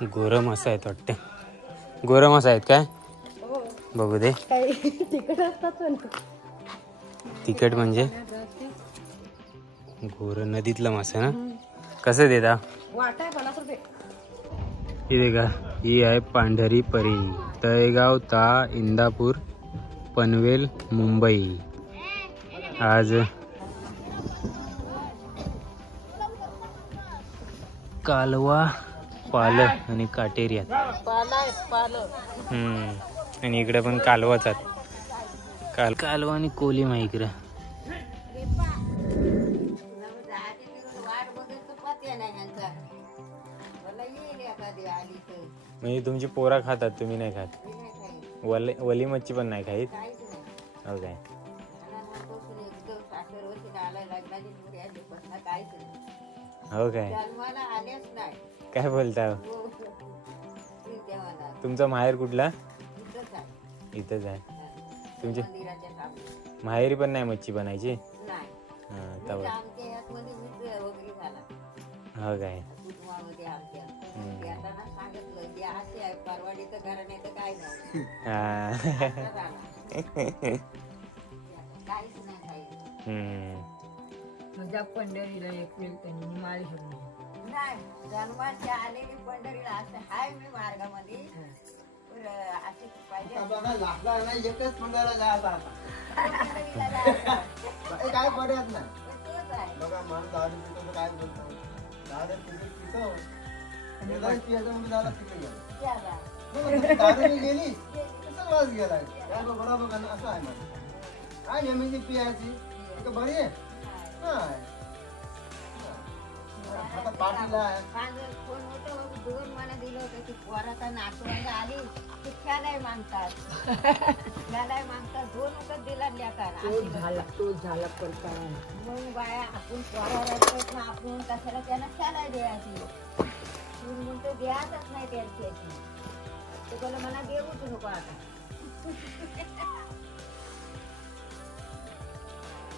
गोरं मासा आहेत वाटते. गोरं मासा आहेत काय बघू दे. तिखट म्हणजे गोरं नदीतला मासा ना. कसं देता? ही का ही आहे पांढरी परी. तळेगाव ता इंदापूर पनवेल मुंबई. आज कालवा पालक आणि काटेरी आहेत. आणि इकडे पण कालवाच आहेत. कालवा आणि कोलिम आहे इकडे. म्हणजे तुमची पोरा खातात तुम्ही नाही खात. वली मच्छी पण नाही खाईत. हो काय हो काय काय बोलता. तुमचा माहेर कुठला? इथंच आहे. तुमची माहेरी पण नाही मच्छी बनायची. हो काय तुझ्या पंढरीला एप्रिल त्यांनी माल घेऊन नाही जन्माची आलेली पंढरीला असं हाय मी मार्गामध्ये एकच पंढरा जायचा काय पडत नाही बघा मन दारू पितो काय बोलतो दारू पितो दारू गेली कसं वाज गेलाय बरोबर असं आहे मग काय नेहमी पियाची बरी आहे. कोण होतं दोन मला दिलं होतं की पोराचा नातवाला आली की खेळाय मागतात खेळाय मागतात. दोन वखत दिला लेकार तो झाला करता मग बाया आपण पोरा रडतात ना आपण कशाला त्यांना खेळाय द्यायची. तू म्हणतो द्यायचंच नाही त्यांची ते बोला मला देऊच नको आता.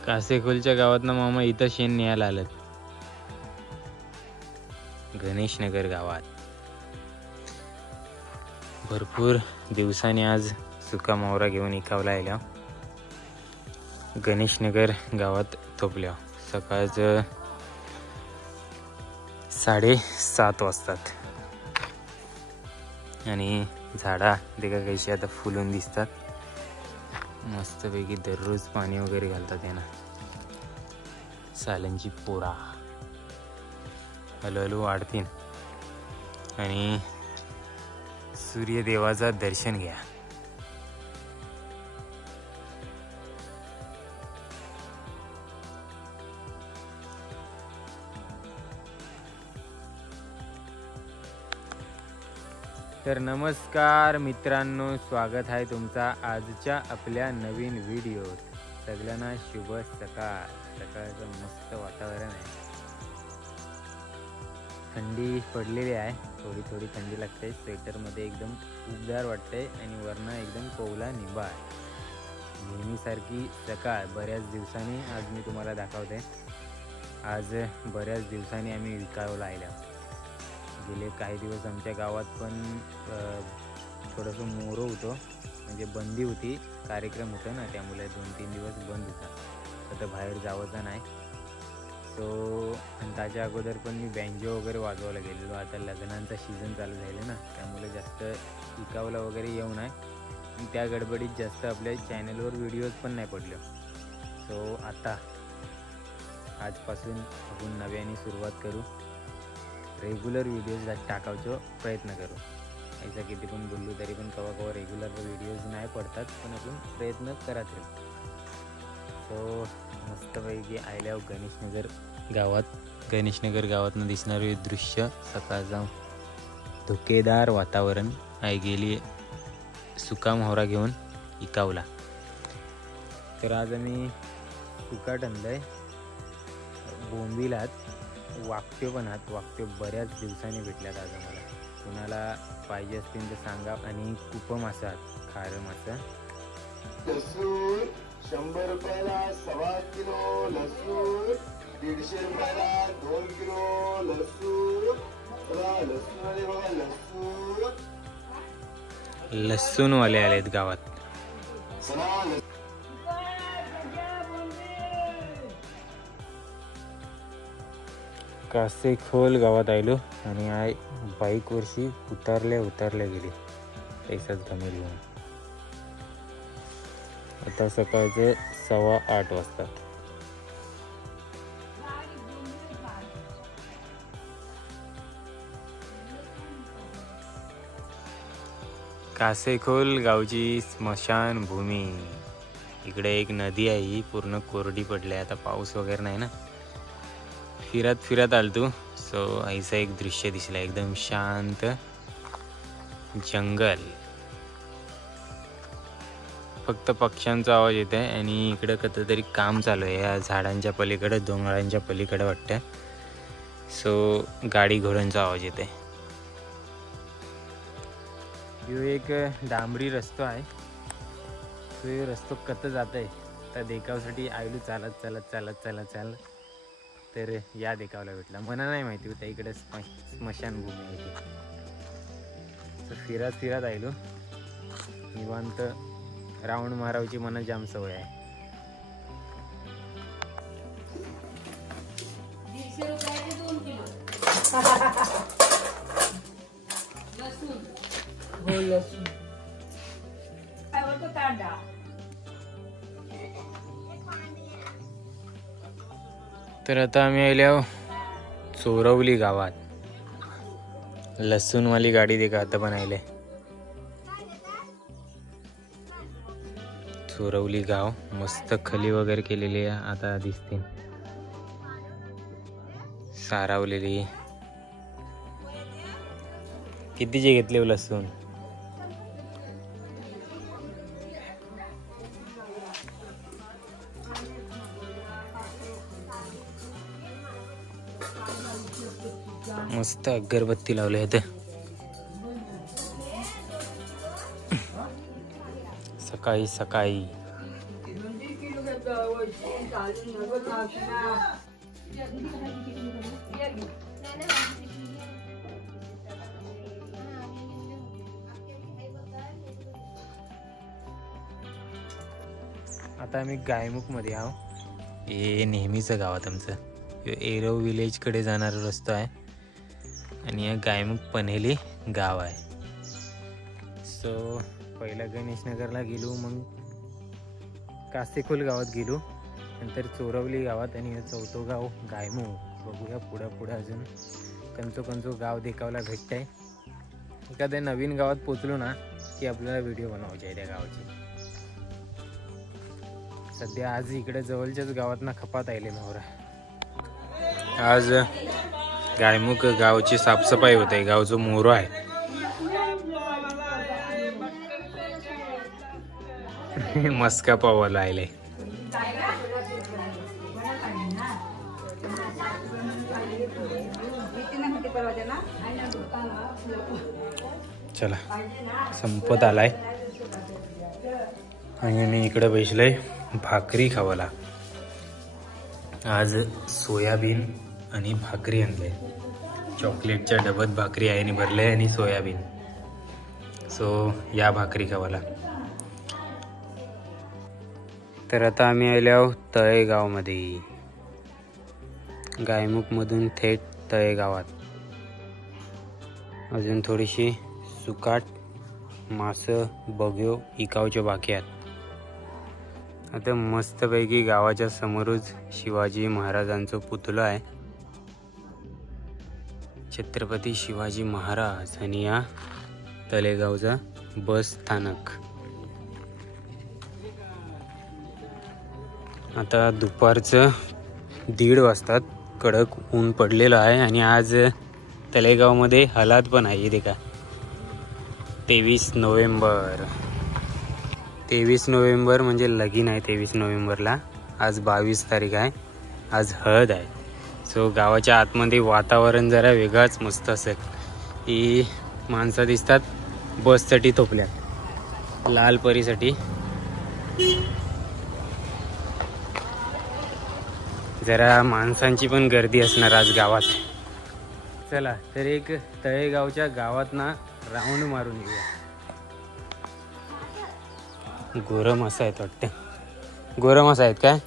कासेखोलच्या गावात ना मामा इथं शेण न्यायला आलं. गणेशनगर गावात भरपूर दिवसांनी आज सुका मावरा घेऊन इकावला आल्या. गणेशनगर गावात थोपल्या. सकाळचं 7:30 वाजतात आणि झाडा देखा कशी आता फुलून दिसतात. मस्तपैकी दररोज पाणी वगैरे घालतात यांना. सालांची पोरा हळूहळू वाढतील आणि सूर्यदेवाचा दर्शन घ्या. तर नमस्कार मित्रांनो, स्वागत आहे तुमचा आजच्या आपल्या नवीन व्हिडिओत. सगळ्यांना शुभ सकाळ. सकाळचं मस्त वातावरण आहे. थंडी पडलेली आहे. थोडी थोडी थंडी लागते. स्वेटरमध्ये एकदम उबदार वाटते आणि वरनं एकदम कोवला निंबा आहे. नेहमीसारखी सकाळ बऱ्याच दिवसांनी आज मी तुम्हाला दाखवते. आज बऱ्याच दिवसांनी आम्ही विकायला आल्या. गेले काही दिवस आमच्या गावात पण थोडंसं मोरं होतं, म्हणजे बंदी होती. कार्यक्रम होता ना, त्यामुळे 2-3 दिवस बंद होता. आता बाहेर जावंचं नाही. सो आणि त्याच्या अगोदर पण मी बँजो वगैरे वाजवायला गेलेलो. आता लग्नांचा सीझन चालू झाला ना, त्यामुळे जास्त इकावला वगैरे येऊ नये. आणि त्या गडबडीत जास्त आपल्या चॅनलवर व्हिडिओज पण नाही पडले. सो आता आजपासून आपण नव्याने सुरुवात करू. रेग्युलर व्हिडिओज टाकायचा प्रयत्न करू. ऐसा किती पण बोललो तरी पण कवा कवा रेग्युलर व्हिडिओज नाही पडतात, पण आपण प्रयत्न करत राहू. सो मस्तपैकी आल्यावर गणेशनगर गावातनं दिसणारे दृश्य. सकाळचा धुकेदार वातावरण आहे. गेली सुका मोहरा घेऊन इकावला. तर आज आम्ही सुकाट आणलंय. बोंबीलात वाकटे पण आहात. वाकटे बऱ्याच दिवसांनी भेटल्यात आज आम्हाला. कुणाला पाहिजे असतील तर सांगा. आणि कुप मासा, खारं मासा. लसूण 100 रुपयाला 1.25 किलो लसूण, 150 रुपयाला 2 किलो लसूण, चला लसूण आले बघा लसूण. लसूणवाले आलेत गावात. चला कासे खोल गावात आलो आणि आय बाईक वरशी उतरल्या गेली पैसाच कमी घेऊन. आता सकाळचे 8:15 वाजता. कासेखोल गावची स्मशानभूमी. इकडे एक नदी आहे, ही पूर्ण कोरडी पडली. आता पाऊस वगैरे नाही ना. फिरत आलतो. सो ऐसा एक दृश्य दिसला, एकदम शांत जंगल. फक्त पक्ष्यांचा आवाज येत आहे आणि इकडं कसं तरी काम चालू आहे या झाडांच्या पलीकडे, डोंगरांच्या पलीकडे वाटतं. सो गाडी घोड्यांचा आवाज येते. यो एक डांबरी रस्तो आहे. तो यो रस्तो कत जात आहे त्या देखावसाठी आयलू चालत तर या देखावला भेटला. मला नाही माहिती होता इकडे स्मशानभूमी आहे ती. तर फिरत आयलो. निवांत राऊंड मारावची मला जाम सवय आहे. तर आता आम्ही आलो चोरवली गावात. लसूणवाली गाडी देखा आता पण आले. चोरवली गाव मस्त खली वगैरे केलेली आहे, आता दिसते सारावलेली. कितीचे घेतले लसूण? मस्त अगरबत्ती लावले आहेत सकाळी सकाळी. आता आम्ही गायमुख मध्ये आहो. हे नेहमीचं गावात आमचं एरव विलेज कडे जाणारा रस्ता आहे आणि या गायमुख पनेली गाव आहे. सो पहिला गणेशनगरला गेलो, मग कासेखोल गावात गेलो, नंतर चोरवली गावात आणि हे चौथं गाव गायमुख. बघूया पुढं अजून कंचो गाव देखावला भेटत आहे. एखाद्या नवीन गावात पोचलो ना की आपल्याला व्हिडिओ बनवायची आहे त्या गावाची. सध्या आज इकडे जवळच्याच गावात ना खपात आले नवरा. आज गायमुख गावची साफसफाई होते. गावचं मोहरो आहे. मस्का पावाला आले. चला संपत आलाय आणि मी इकडे बसलोय भाकरी खावाला. आज सोयाबीन आणि भाकरी आणले. चॉकलेटच्या डब्यात भाकरी आहे आणि भरले आणि सोयाबीन. सो या भाकरी खावाला. तर आता आम्ही आलो तळेगावमध्ये. गायमुखमधून थेट तळेगावात. अजून थोडीशी सुकाट मासं बघ्यो इकावच्या बाकी आहेत. आता मस्तपैकी गावाच्या समोरच शिवाजी महाराजांचं पुतळं आहे. छत्रपती शिवाजी महाराज आणि या तळेगावचा बस स्थानक. आता दुपारचं 1:30 वाजतात. कडक ऊन पडलेलं आहे आणि आज तळेगावमध्ये हलाद पण आहे. देखा 23 नोव्हेंबर. 23 नोव्हेंबर म्हणजे लगीन आहे 23 नोव्हेंबरला. आज 22 तारीख आहे. आज हळद आहे. सो गावाच्या आतमध्ये वातावरण जरा वेगळाच मस्त असेल. ही माणसं दिसतात बससाठी थोपल्यात, लाल परीसाठी. जरा माणसांची पण गर्दी असणार आज गावात. चला तर एक तळेगावच्या गावात ना राऊंड मारून येऊया. गोरं मासा आहेत वाटतं. गोरं मासा आहेत काय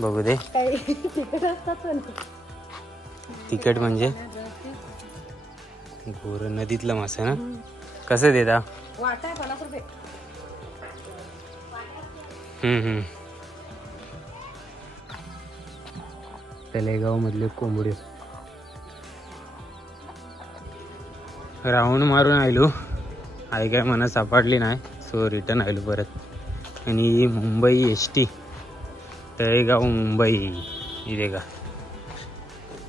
बघू दे. तिखट म्हणजे गोरं नदीतला मासा ना. कसं देता? वाटा 50 रुपये. तळेगाव मधले कोंबडे राऊंड मारून आलो. आई काय मला सापडली नाही सो रिटर्न आलो परत. आणि मुंबई एसटी तळेगाव मुंबई इथे का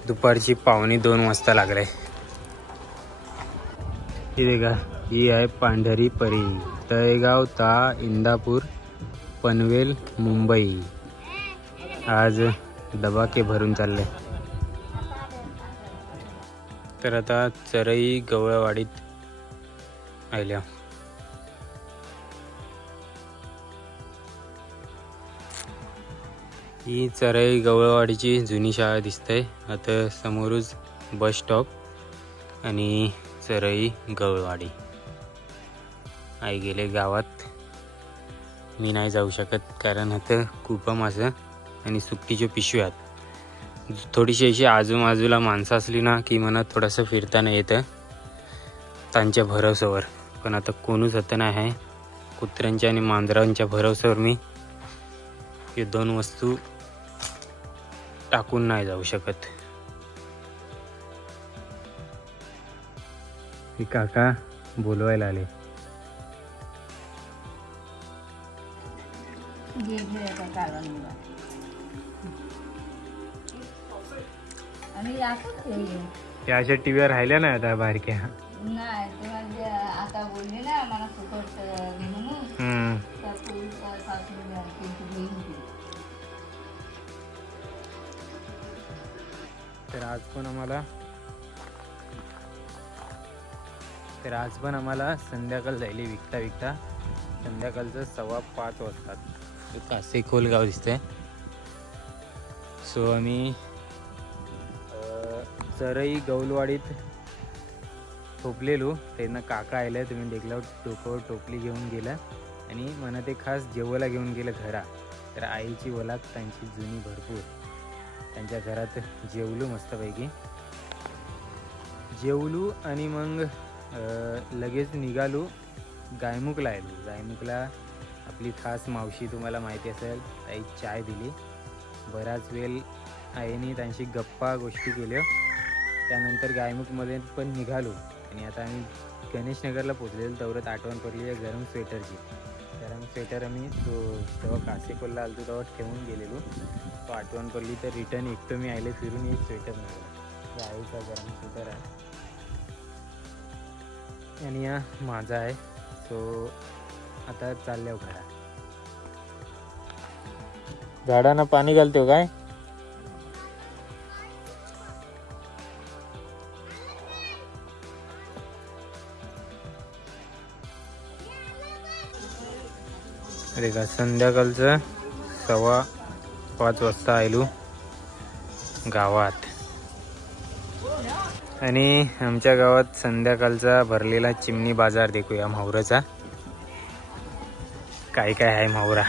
दुपारची 1:45 वाजता लागलाय. इथे का ही आहे पांढरी परी तळेगाव ता इंदापूर पनवेल मुंबई. आज दबाके भरून चालले. तर आता चरई गवळवाडीत आल्या. ही चरई गवळवाडीची जुनी शाळा दिसते. आता समोरच बस स्टॉप आणि चरई गवळवाडी. आई गेले गावात. मी नाही जाऊ शकत कारण आता खूप मासं आणि सुट्टीच्या पिशव्यात. थोडीशी अशी आजूबाजूला माणसं असली ना की मनात थोडंसं फिरता नाही येतं त्यांच्या भरवशावर. पण आता कोणूच होतं नाही आहे. कुत्र्यांच्या आणि मांजरांच्या भरवशावर मी हे 2 वस्तू टाकून नाही जाऊ शकत. हे काका बोलवायला आले. त्या अशा टीव्हीवर राहिल्या ना आता बारक्या. नाही ते म्हणजे आता बोलले ना मला फुकट म्हणून त्या पोरीचं सासू त्यांची बहीण होती. तर आज पण आम्हाला संध्याकाळ जायली विकता संध्याकाळचं 5:15 वाजतात. कासे खोल गाव दिसतंय. सो आम्ही चरई गवलवाडीत ठोपलेलो. त्यांना काका आले. तुम्ही देखला डोक्यावर टोपली घेऊन गेला आणि मला ते खास जेवायला घेऊन गेलं घरा. तर आईची वलाग त्यांची जुनी भरपूर. त्यांच्या घरात जेवलो मस्तपैकी. जेवलो आणि मग लगेच निघालो गायमुखला आलो. गायमुखला आपली खास मावशी तुम्हाला माहिती असेल आई चाय दिली. बराच वेळ आईने त्यांची गप्पा गोष्टी केल्या. त्यानंतर गायमुखमध्ये पण निघालो आणि आता आम्ही गणेशनगरला पोचलेलो. तेवढ्यात आठवण पडली आहे गरम स्वेटरची. गरम स्वेटर आम्ही तेव्हा कासेकोलला आलो तेव्हा ठेवून गेलेलो. तो आठवण पडली तर रिटर्न एकटो मी आले फिरून एक स्वेटर मिळाला. आईचा गरम स्वेटर आहे आणि हा माझा आहे. सो आता चालल्या घरा. झाडांना पाणी घालतो काय? अरे का संध्याकाळचं 5:15 वाजता आलो गावात. आणि आमच्या गावात संध्याकाळचा भरलेला चिमणी बाजार देखूया म्हावराचा. काय काय आहे म्हावरा.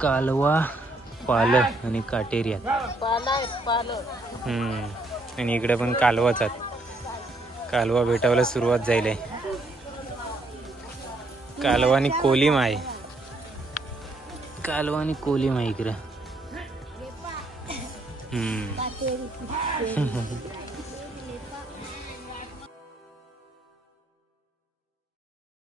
कालवा पाल आणि काटेरी आहेत. आणि इकडे पण कालवाच आहेत. कालवा भेटायला सुरुवात झाली. कालवा आणि कोलिम आहे. कालवा आणि कोलिम आहे इकडे.